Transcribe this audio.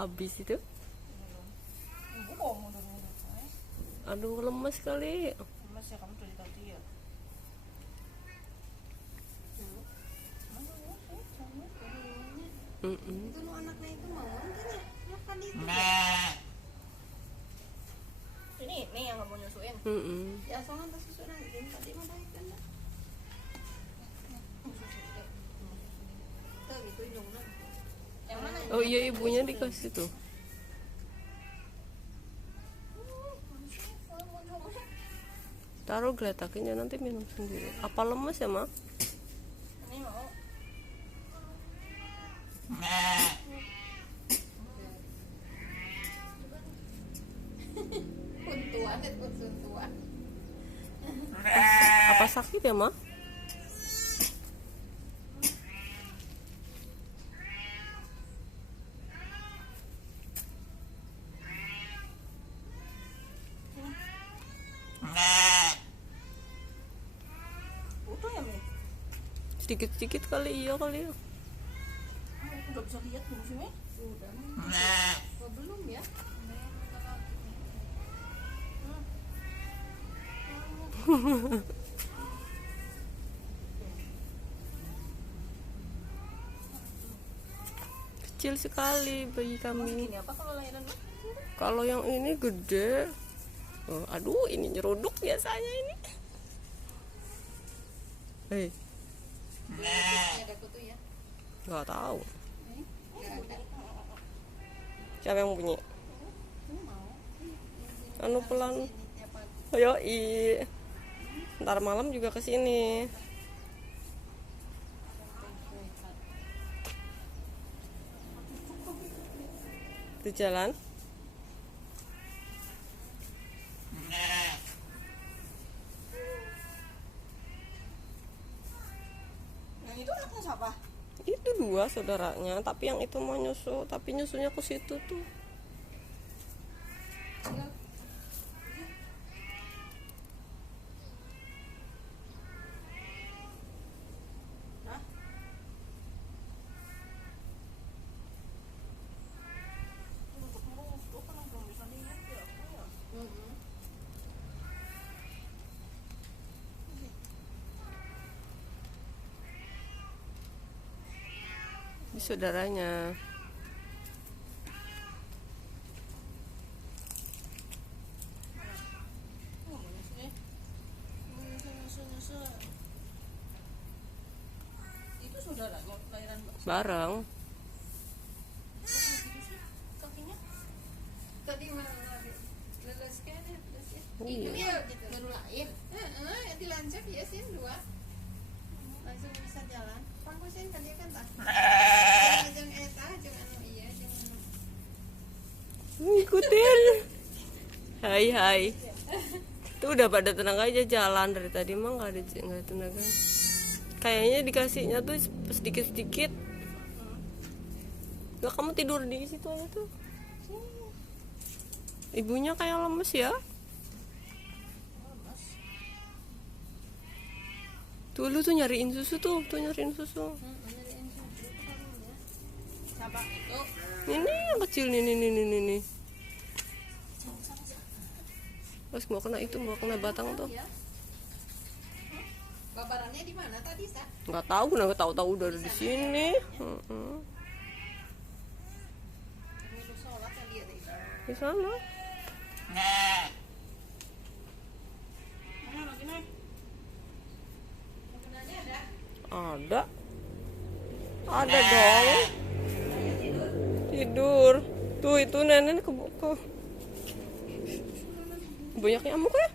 Habis itu. Ibu kok mundur-mundur saya. Aduh, lemes kali. Mas ya kamu dari tadi ya. Itu lu anaknya itu mau kan ya? Makan itu. Ini yang kamu nyusuin. Ya soalnya tas susu nanti tadi mau baik kan. Tuh gitu hidungnya. Yang mana? Oh iya, ibunya dikasih tuh. Taruh geletakinnya, nanti minum sendiri. Apa lemes ya, Mak? Ini mau. Kuntuan itu kuntuan. Apa sakit ya, Mak? Udah ya, Mi? Sedikit-sedikit kali, iya kali ya. Udah bisa lihat belum sih, Mi? Udah. Oh, belum ya? Kecil sekali bayi kami. Ini apa kalau lahiran, Mi? Kalau yang ini gede. Oh, aduh, ini nyeruduk biasanya ini. Hei, Ada kutu ya? nggak tahu. Nggak ada. Siapa yang bunyi? Mau. Anu pelan. Ini tiap pagi. Ayo, ntar malam juga kesini. Di jalan. Yang itu anaknya siapa? Itu dua saudaranya, tapi yang itu mau nyusu, tapi nyusunya ke situ tuh. Hah? Untuk ngurus, tuh kan belum bisa lihat ya. Di saudaranya. Itu saudaranya lahiran Bareng. kakinya. Tadi mana lagi? Lulus kan ya? Lulus ya? Iya. Iya gitu. Baru lahir. Dilanjut ya sih 2. Langsung bisa jalan. Pangkusin kan dia kan tak. Jeung eta jeung anu iya jeung anu. Ngikutin. Hai. Tuh udah pada tenang aja jalan dari tadi mah nggak ada tenaga. Kayaknya dikasihnya tuh sedikit-sedikit. Lah kamu tidur di situ aja tuh. Ibunya kayak lemes ya. Tuh lu tuh nyariin susu tuh nyariin susu. Siapa itu? Ini yang kecil nih. Terus mau kena batang tuh. Kabarannya di mana tadi, Sa? Nggak tahu udah ada di sini. Dulu sholat kan dia deh. Di sana. Mana lagi, Nek? Makanannya ada? Ada dong. Tidur. Tuh itu nenek ke banyak nyamuk ya.